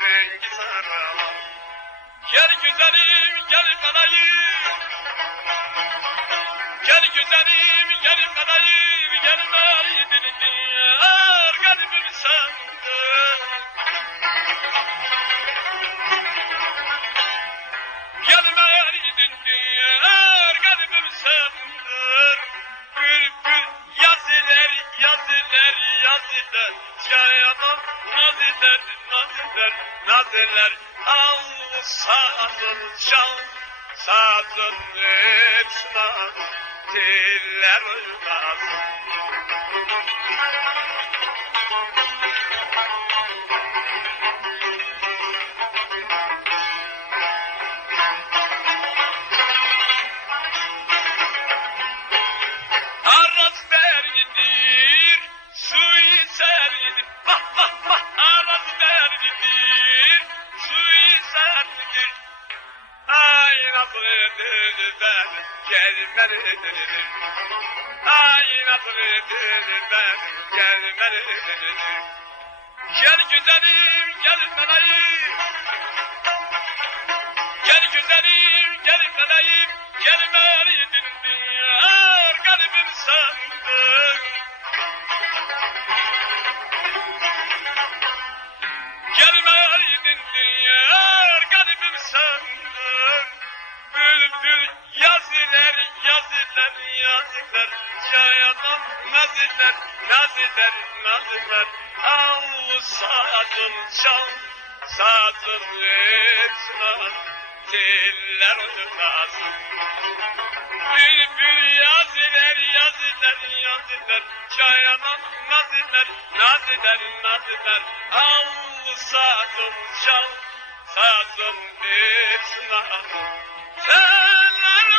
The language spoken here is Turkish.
rengi sarala. Gel güzelim gel kalayım. Gel güzelim gel kalayım. Gel naydin diyar kalbim sandım. Gel naydin diyar kalbim sandım. Bülbül yazılar yazılar yazılar. Şayadan naziler naziler naziler. Al sazın şal sazın etmez diller uymaz. Aras vergidir, su içergidir. Bah bah bah. Aras vergidir, su içergidir. Ay nasıl edilden gelmelidir. Ay nasıl edilden gelmelidir. Gel güzelim gel kalayım. Gel güzelim gel kalayım. Gelmeliydin diyar kalbim sandım. Gelmeliydin diyar kalbim sandım. Bülbül yazılar yazılar yazılar. Şayadan naziler naziler naziler. Al sazın çal sazın etmez diller uymaz. Bülbül yazılar yazılar yazılar. Şayadan naziler naziler naziler. Al sazın çal sazın etmez diller